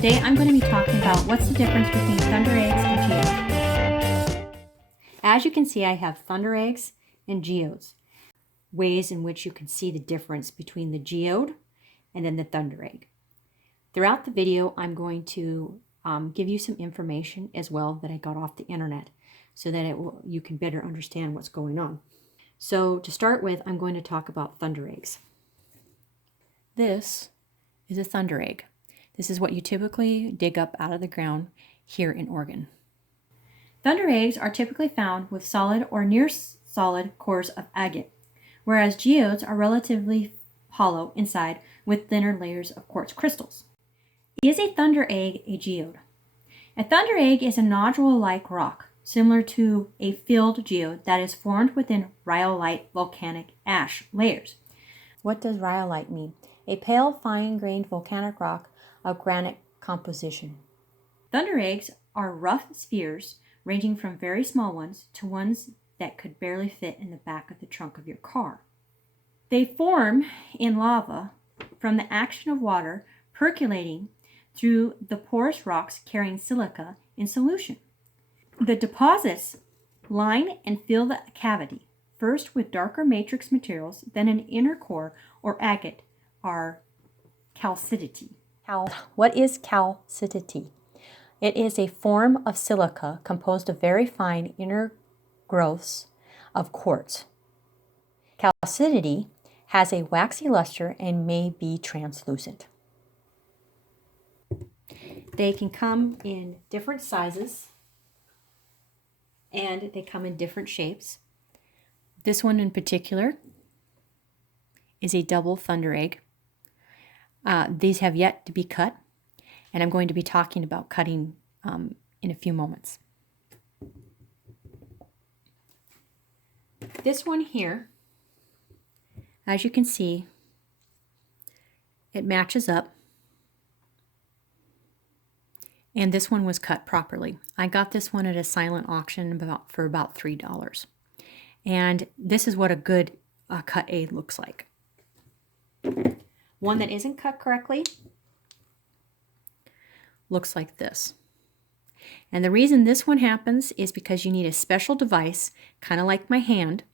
Today I'm going to be talking about what's the difference between thunder eggs and geodes. As you can see, I have thunder eggs and geodes. Ways in which you can see the difference between the geode and then the thunder egg. Throughout the video, I'm going to give you some information as well that I got off the internet so that you can better understand what's going on. So to start with, I'm going to talk about thunder eggs. This is a thunder egg. This is what you typically dig up out of the ground here in Oregon. Thunder eggs are typically found with solid or near solid cores of agate, whereas geodes are relatively hollow inside with thinner layers of quartz crystals. Is a thunder egg a geode? A thunder egg is a nodule-like rock, similar to a filled geode that is formed within rhyolite volcanic ash layers. What does rhyolite mean? A pale, fine-grained volcanic rock of granite composition. Thunder eggs are rough spheres ranging from very small ones to ones that could barely fit in the back of the trunk of your car. They form in lava from the action of water percolating through the porous rocks carrying silica in solution. The deposits line and fill the cavity, first with darker matrix materials, then an inner core or agate or calcidity. What is calcidity? It is a form of silica composed of very fine inner growths of quartz. Calcidity has a waxy luster and may be translucent. They can come in different sizes and they come in different shapes. This one in particular is a double thunder egg. These have yet to be cut, and I'm going to be talking about cutting in a few moments. This one here, as you can see, it matches up, and this one was cut properly. I got this one at a silent auction for about $3, and this is what a good cut egg looks like. One that isn't cut correctly looks like this. And the reason this one happens is because you need a special device, kind of like my hand,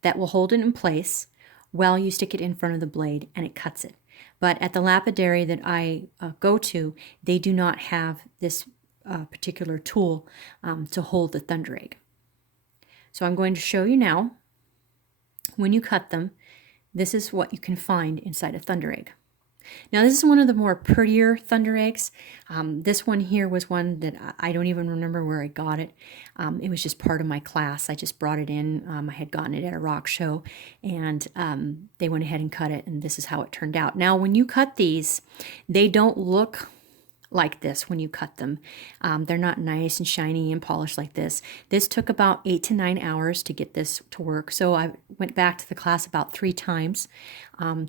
that will hold it in place while you stick it in front of the blade and it cuts it. But at the lapidary that I go to, they do not have this particular tool to hold the thunder egg. So I'm going to show you now, when you cut them, this is what you can find inside a thunder egg. Now this is one of the more prettier thunder eggs. This one here was one that I don't even remember where I got it. It was just part of my class. I just brought it in. I had gotten it at a rock show, and they went ahead and cut it, and this is how it turned out. Now when you cut these, they don't look like this when you cut them. They're not nice and shiny and polished like this. This took about 8 to 9 hours to get this to work. So I went back to the class about 3 times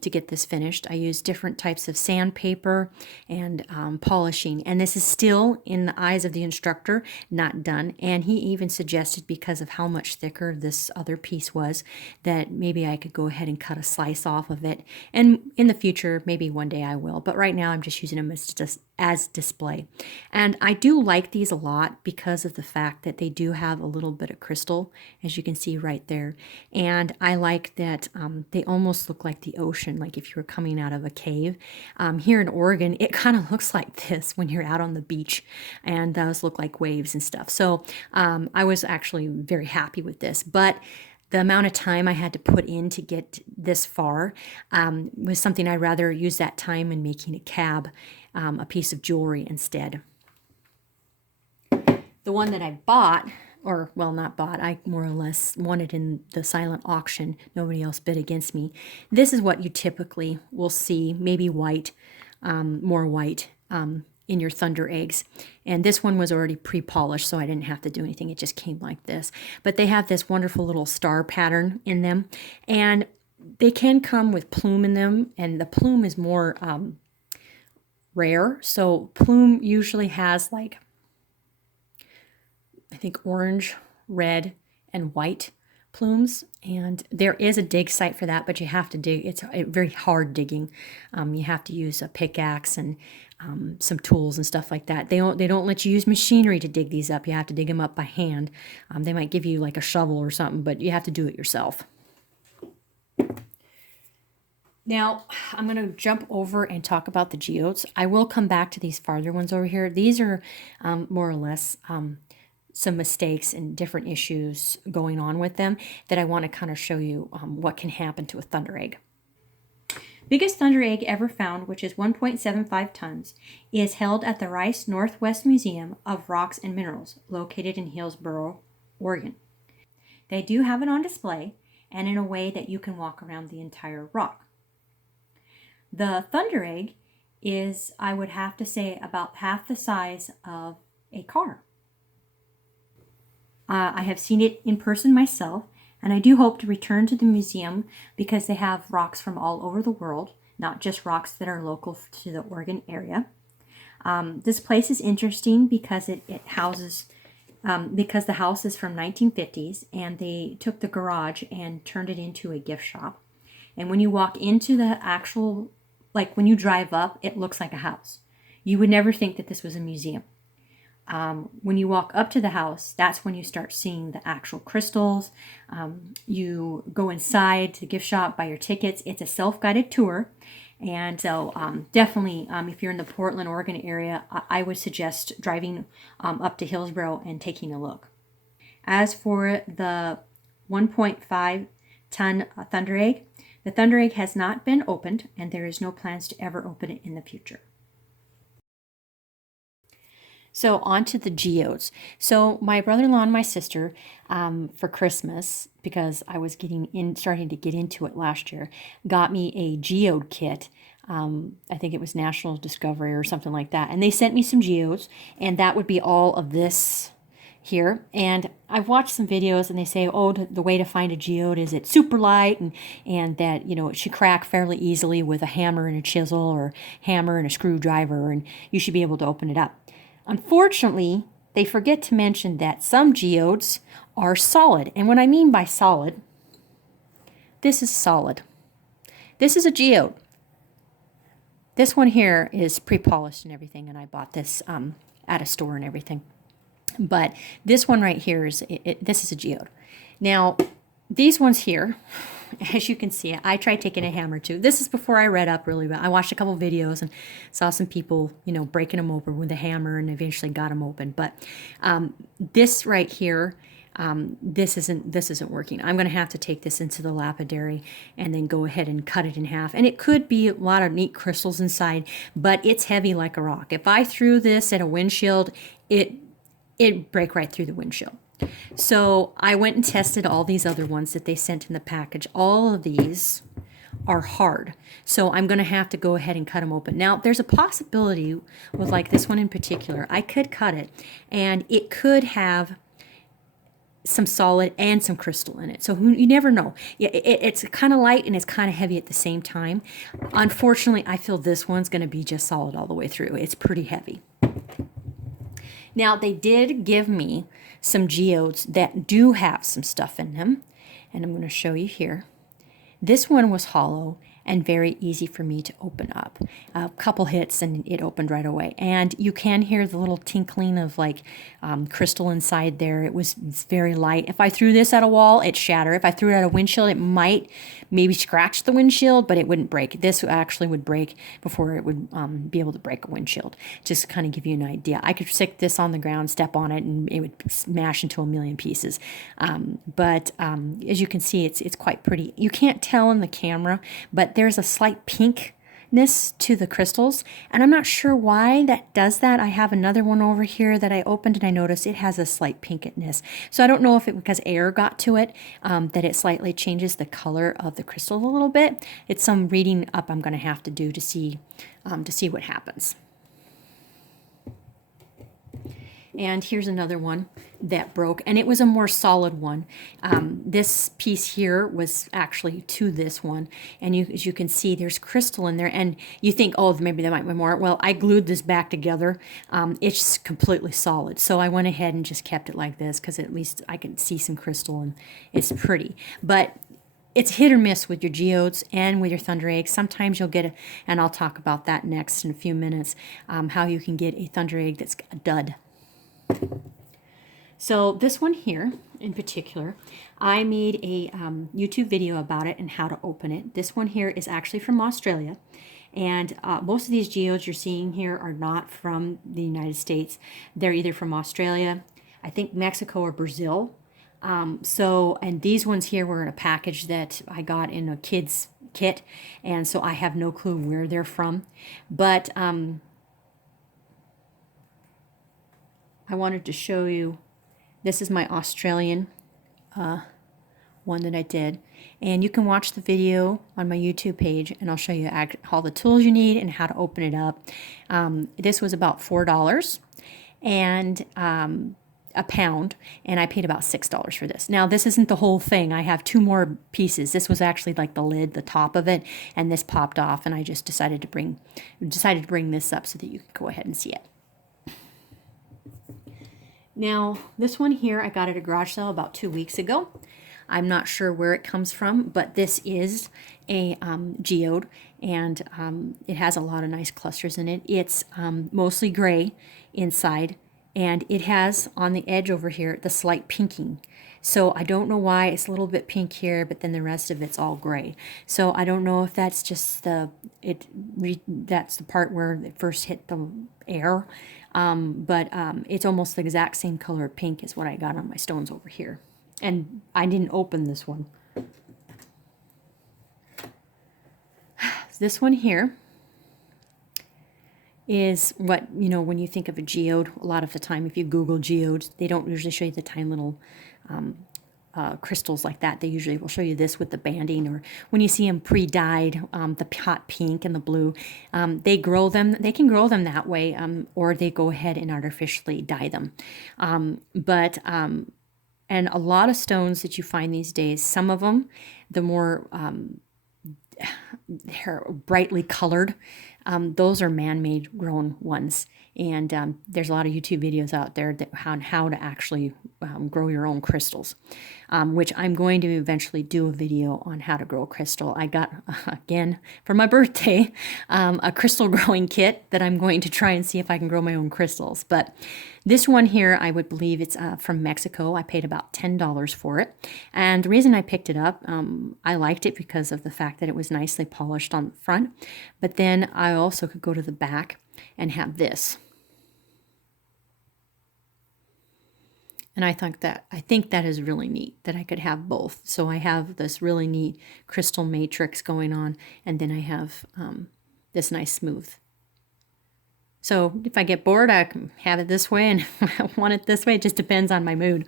to get this finished. I used different types of sandpaper and polishing. And this is still, in the eyes of the instructor, not done. And he even suggested, because of how much thicker this other piece was, that maybe I could go ahead and cut a slice off of it. And in the future, maybe one day I will. But right now I'm just using them as display. And I do like these a lot because of the fact that they do have a little bit of crystal, as you can see right there. And I like that they almost look like the ocean, like if you were coming out of a cave. Here in Oregon, it kind of looks like this when you're out on the beach, and those look like waves and stuff. So I was actually very happy with this, but the amount of time I had to put in to get this far was something I'd rather use that time in making a cab, a piece of jewelry instead. The one that I bought, or well, not bought, I more or less won it in the silent auction. Nobody else bid against me. This is what you typically will see, maybe white, more white in your thunder eggs. And this one was already pre-polished, so I didn't have to do anything. It just came like this. But they have this wonderful little star pattern in them. And they can come with plume in them, and the plume is more rare. So plume usually has, like, I think orange, red, and white plumes, and there is a dig site for that, but you have to dig. It's very hard digging. You have to use a pickaxe and some tools and stuff like that. They don't let you use machinery to dig these up. You have to dig them up by hand. They might give you like a shovel or something, but you have to do it yourself. Now, I'm going to jump over and talk about the geodes. I will come back to these farther ones over here. These are more or less some mistakes and different issues going on with them that I want to kind of show you what can happen to a thunder egg. Biggest thunder egg ever found, which is 1.75 tons, is held at the Rice Northwest Museum of Rocks and Minerals, located in Hillsboro, Oregon. They do have it on display, and in a way that you can walk around the entire rock. The thunder egg is, I would have to say, about half the size of a car. I have seen it in person myself, and I do hope to return to the museum because they have rocks from all over the world, not just rocks that are local to the Oregon area. This place is interesting because it houses, because the house is from 1950s, and they took the garage and turned it into a gift shop. And when you walk into the actual, like when you drive up, it looks like a house. You would never think that this was a museum. When you walk up to the house, that's when you start seeing the actual crystals. You go inside the gift shop, buy your tickets. It's a self-guided tour. And so definitely, if you're in the Portland, Oregon area, I would suggest driving up to Hillsboro and taking a look. As for the 1.5 ton thunder egg, the thunder egg has not been opened, and there is no plans to ever open it in the future. So on to the geodes. So my brother-in-law and my sister, for Christmas, because I was starting to get into it last year, got me a geode kit. I think it was National Discovery or something like that. And they sent me some geodes, and that would be all of this here. And I've watched some videos, and they say, oh, the way to find a geode is it's super light, and that, you know, it should crack fairly easily with a hammer and a chisel, or hammer and a screwdriver, and you should be able to open it up. Unfortunately, they forget to mention that some geodes are solid. And what I mean by solid, this is solid. This is a geode. This one here is pre-polished and everything, and I bought this at a store and everything. But this one right here this is a geode. Now, these ones here, as you can see, I tried taking a hammer too. This is before I read up really, but I watched a couple videos and saw some people, you know, breaking them open with a hammer and eventually got them open. But this right here, this isn't working. I'm going to have to take this into the lapidary and then go ahead and cut it in half. And it could be a lot of neat crystals inside, but it's heavy like a rock. If I threw this at a windshield, it'd break right through the windshield. So I went and tested all these other ones that they sent in the package. All of these are hard. So I'm going to have to go ahead and cut them open. Now, there's a possibility with like this one in particular. I could cut it, and it could have some solid and some crystal in it. So you never know. It's kind of light and it's kind of heavy at the same time. Unfortunately, I feel this one's going to be just solid all the way through. It's pretty heavy. Now, they did give me some geodes that do have some stuff in them, and I'm going to show you here. This one was hollow and very easy for me to open up. A couple hits and it opened right away. And you can hear the little tinkling of like crystal inside there. It's very light. If I threw this at a wall, it'd shatter. If I threw it at a windshield, it might maybe scratch the windshield, but it wouldn't break. This actually would break before it would be able to break a windshield. Just to kind of give you an idea. I could stick this on the ground, step on it, and it would smash into a million pieces. But as you can see, it's quite pretty. You can't tell in the camera, but there's a slight pinkness to the crystals, and I'm not sure why that does that. I have another one over here that I opened, and I noticed it has a slight pinkness. So I don't know if it because air got to it, that it slightly changes the color of the crystal a little bit. It's some reading up I'm going to have to do to see what happens. And here's another one that broke, and it was a more solid one. This piece here was actually to this one, and as you can see, there's crystal in there, and you think, oh, maybe there might be more. Well, I glued this back together. It's completely solid, so I went ahead and just kept it like this because at least I can see some crystal, and it's pretty. But it's hit or miss with your geodes and with your thunder eggs. Sometimes you'll get and I'll talk about that next in a few minutes, how you can get a thunder egg that's a dud. So this one here in particular, I made a YouTube video about it and how to open it. This one here is actually from Australia. And most of these geodes you're seeing here are not from the United States. They're either from Australia, I think Mexico or Brazil. And these ones here were in a package that I got in a kid's kit, and so I have no clue where they're from. But I wanted to show you, this is my Australian one that I did. And you can watch the video on my YouTube page, and I'll show you all the tools you need and how to open it up. This was about $4 and a pound, and I paid about $6 for this. Now, this isn't the whole thing. I have two more pieces. This was actually like the lid, the top of it, and this popped off, and I just decided to bring this up so that you can go ahead and see it. Now, this one here, I got at a garage sale about 2 weeks ago. I'm not sure where it comes from, but this is a geode, and it has a lot of nice clusters in it. It's mostly gray inside, and it has on the edge over here the slight pinking. So I don't know why it's a little bit pink here, but then the rest of it's all gray. So I don't know if that's just that's the part where it first hit the air. But it's almost the exact same color of pink as what I got on my stones over here. And I didn't open this one. This one here is what, when you think of a geode, a lot of the time, if you Google geodes, they don't usually show you the tiny little crystals like that. They usually will show you this with the banding, or when you see them pre-dyed, the hot pink and the blue. They grow them. They can grow them that way, or they go ahead and artificially dye them. And a lot of stones that you find these days, some of them, the more they're brightly colored, those are man-made grown ones. And there's a lot of YouTube videos out there on how to actually grow your own crystals, which I'm going to eventually do a video on how to grow a crystal. I got, again, for my birthday, a crystal growing kit that I'm going to try and see if I can grow my own crystals. But this one here, I would believe it's from Mexico. I paid about $10 for it. And the reason I picked it up, I liked it because of the fact that it was nicely polished on the front. But then I also could go to the back and have this. And I think that is really neat that I could have both. So I have this really neat crystal matrix going on, and then I have this nice smooth. So if I get bored, I can have it this way, and if I want it this way, it just depends on my mood.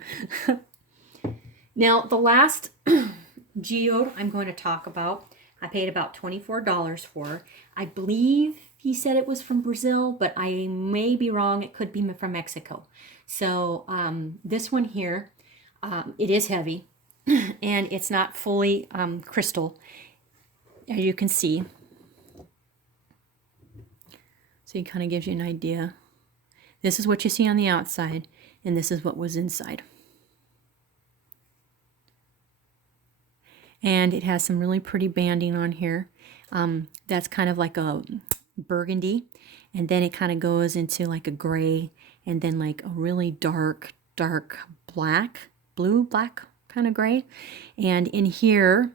Now, the last geode I'm going to talk about, I paid about $24 for. I believe he said it was from Brazil, but I may be wrong. It could be from Mexico. So this one here, it is heavy, and it's not fully crystal, as you can see. So it kind of gives you an idea. This is what you see on the outside, and this is what was inside. And it has some really pretty banding on here. That's kind of like a burgundy, and then it kind of goes into like a gray, and then like a really dark black, blue-black kind of gray. And in here,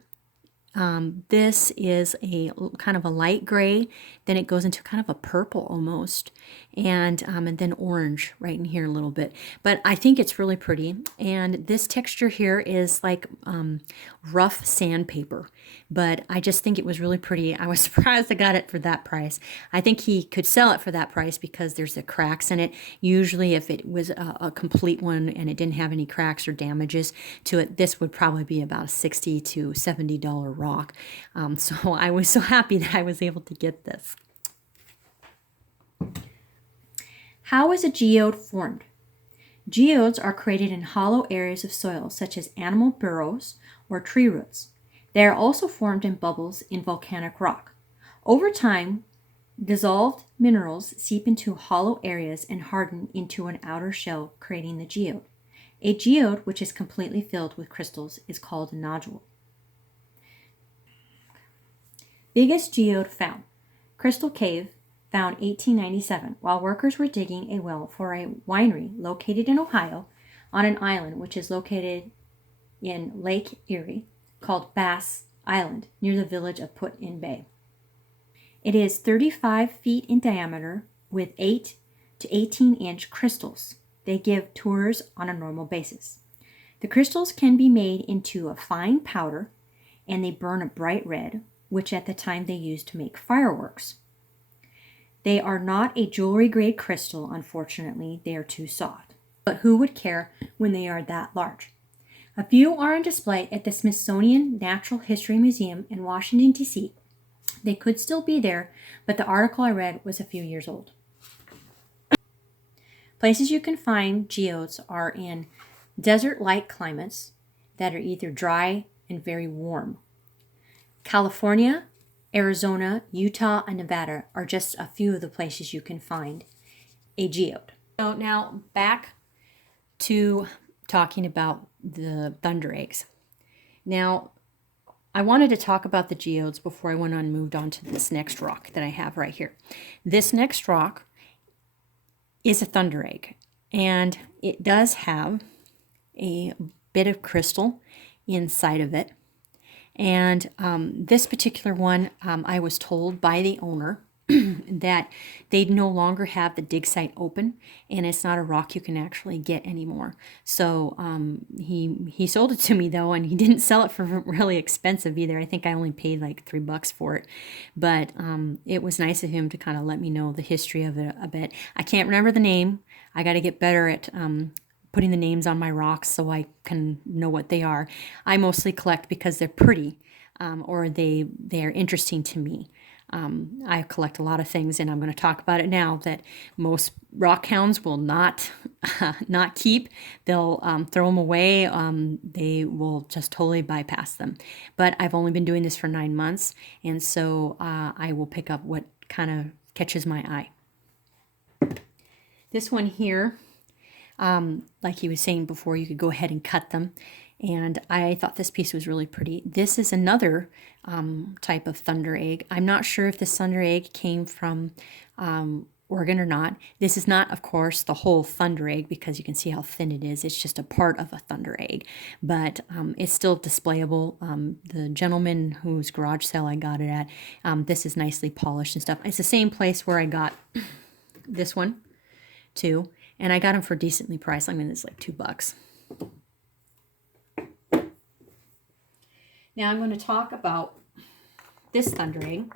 this is a kind of a light gray, then it goes into kind of a purple almost, and then orange right in here a little bit. But I think it's really pretty, and this texture here is like rough sandpaper, but I just think it was really pretty. I was surprised I got it for that price. I think he could sell it for that price because there's the cracks in it. Usually if it was a complete one and it didn't have any cracks or damages to it, this would probably be about a $60 to $70 rock. So I was so happy that I was able to get this. How is a geode formed? Geodes are created in hollow areas of soil, such as animal burrows or tree roots. They are also formed in bubbles in volcanic rock. Over time, dissolved minerals seep into hollow areas and harden into an outer shell, creating the geode. A geode, which is completely filled with crystals, is called a nodule. Biggest geode found. Crystal Cave, found 1897, while workers were digging a well for a winery located in Ohio on an island which is located in Lake Erie called Bass Island near the village of Put-in Bay. It is 35 feet in diameter with 8 to 18-inch crystals. They give tours on a normal basis. The crystals can be made into a fine powder, and they burn a bright red, which at the time they used to make fireworks. They are not a jewelry-grade crystal, unfortunately. They are too soft. But who would care when they are that large? A few are on display at the Smithsonian Natural History Museum in Washington, D.C. They could still be there, but the article I read was a few years old. Places you can find geodes are in desert-like climates that are either dry and very warm. California, Arizona, Utah, and Nevada are just a few of the places you can find a geode. So now back to talking about the thunder eggs. Now, I wanted to talk about the geodes before I went on and moved on to this next rock that I have right here. This next rock is a thunder egg, and it does have a bit of crystal inside of it. And this particular one, I was told by the owner that they no longer have the dig site open, and it's not a rock you can actually get anymore. So he sold it to me though, and he didn't sell it for really expensive either. I think I only paid like $3 for it, but it was nice of him to kind of let me know the history of it a bit. I can't remember the name. I got to get better at putting the names on my rocks so I can know what they are. I mostly collect because they're pretty or they are interesting to me. I collect a lot of things, and I'm going to talk about it now, that most rock hounds will not keep. They'll throw them away. They will just totally bypass them. But I've only been doing this for 9 months, and so I will pick up what kind of catches my eye. This one here, like he was saying before, you could go ahead and cut them. And I thought this piece was really pretty. This is another type of thunder egg. I'm not sure if this thunder egg came from Oregon or not. This is not, of course, the whole thunder egg, because you can see how thin it is. It's just a part of a thunder egg, but it's still displayable. The gentleman whose garage sale I got it at, this is nicely polished and stuff. It's the same place where I got this one too, and I got them for decently priced. I mean, it's like $2. Now I'm going to talk about this thunder egg.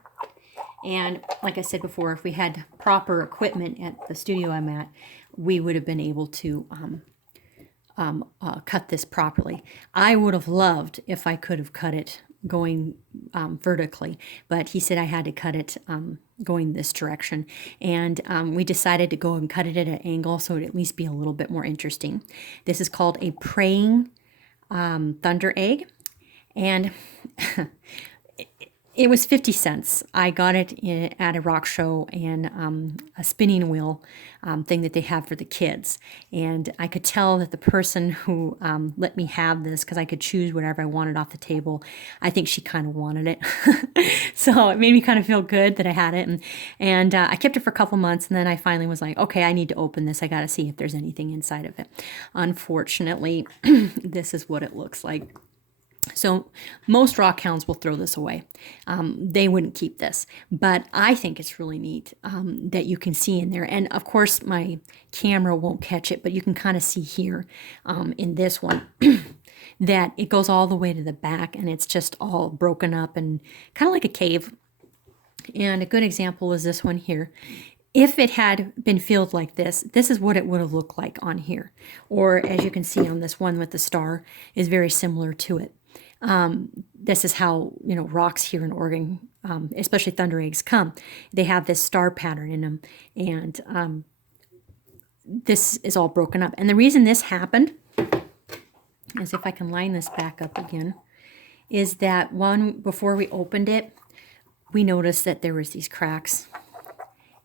And like I said before, if we had proper equipment at the studio I'm at, we would have been able to cut this properly. I would have loved if I could have cut it going vertically, but he said I had to cut it going this direction. And we decided to go and cut it at an angle so it would at least be a little bit more interesting. This is called a praying thunder egg. And it was 50 cents. I got it at a rock show and a spinning wheel thing that they have for the kids. And I could tell that the person who let me have this, because I could choose whatever I wanted off the table, I think she kind of wanted it. So it made me kind of feel good that I had it. And I kept it for a couple months, and then I finally was like, okay, I need to open this. I got to see if there's anything inside of it. Unfortunately, this is what it looks like. So most rock hounds will throw this away. They wouldn't keep this, but I think it's really neat that you can see in there. And of course, my camera won't catch it, but you can kind of see here in this one that it goes all the way to the back, and it's just all broken up and kind of like a cave. And a good example is this one here. If it had been filled like this, this is what it would have looked like on here. Or as you can see on this one with the star, is very similar to it. This is how, rocks here in Oregon, especially thunder eggs, come. They have this star pattern in them. And this is all broken up. And the reason this happened is, if I can line this back up again, is that before we opened it, we noticed that there was these cracks.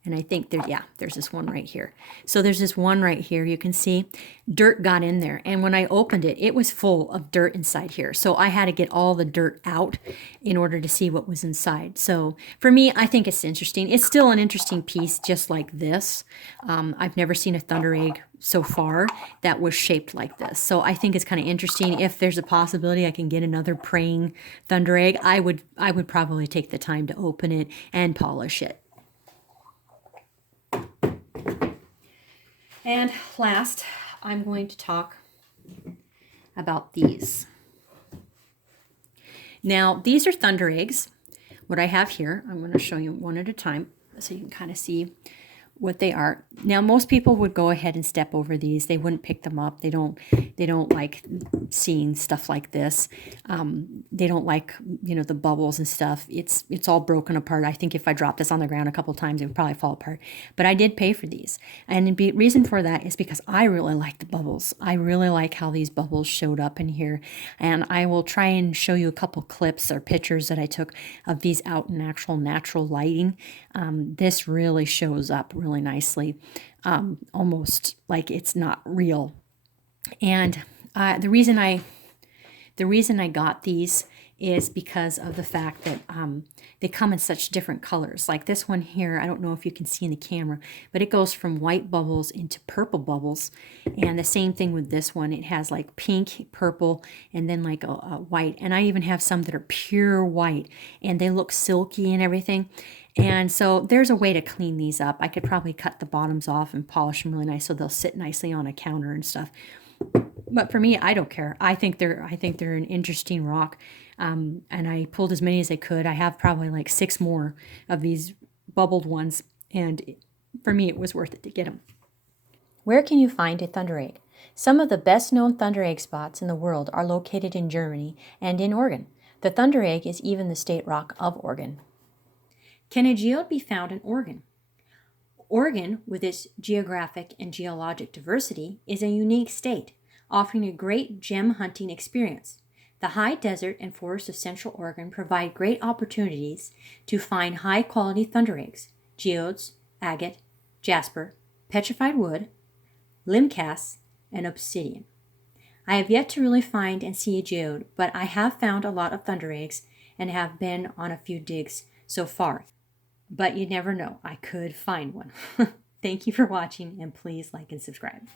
And I think there's this one right here. So there's this one right here. You can see dirt got in there. And when I opened it, it was full of dirt inside here. So I had to get all the dirt out in order to see what was inside. So for me, I think it's interesting. It's still an interesting piece, just like this. I've never seen a thunder egg so far that was shaped like this. So I think it's kind of interesting. If there's a possibility I can get another praying thunder egg, I would probably take the time to open it and polish it. And last, I'm going to talk about these. Now, these are thunder eggs. What I have here, I'm going to show you one at a time so you can kind of see what they are. Now, most people would go ahead and step over these. They wouldn't pick them up. They don't like seeing stuff like this. They don't like, the bubbles and stuff. It's all broken apart. I think if I dropped this on the ground a couple times, it would probably fall apart. But I did pay for these. And the reason for that is because I really like the bubbles. I really like how these bubbles showed up in here. And I will try and show you a couple clips or pictures that I took of these out in actual natural lighting. This really shows up really nicely, almost like it's not real. And the reason I got these is because of the fact that they come in such different colors. Like this one here, I don't know if you can see in the camera, but it goes from white bubbles into purple bubbles. And the same thing with this one. It has like pink, purple, and then like a white. And I even have some that are pure white, and they look silky and everything. And so there's a way to clean these up. I could probably cut the bottoms off and polish them really nice so they'll sit nicely on a counter and stuff. But for me, I don't care. I think they're an interesting rock. And I pulled as many as I could. I have probably like 6 more of these bubbled ones. And for me, it was worth it to get them. Where can you find a thunder egg? Some of the best known thunder egg spots in the world are located in Germany and in Oregon. The thunder egg is even the state rock of Oregon. Can a geode be found in Oregon? Oregon, with its geographic and geologic diversity, is a unique state, offering a great gem hunting experience. The high desert and forests of Central Oregon provide great opportunities to find high-quality thunder eggs, geodes, agate, jasper, petrified wood, limcasts, and obsidian. I have yet to really find and see a geode, but I have found a lot of thunder eggs and have been on a few digs so far. But you never know, I could find one. Thank you for watching, and please like and subscribe.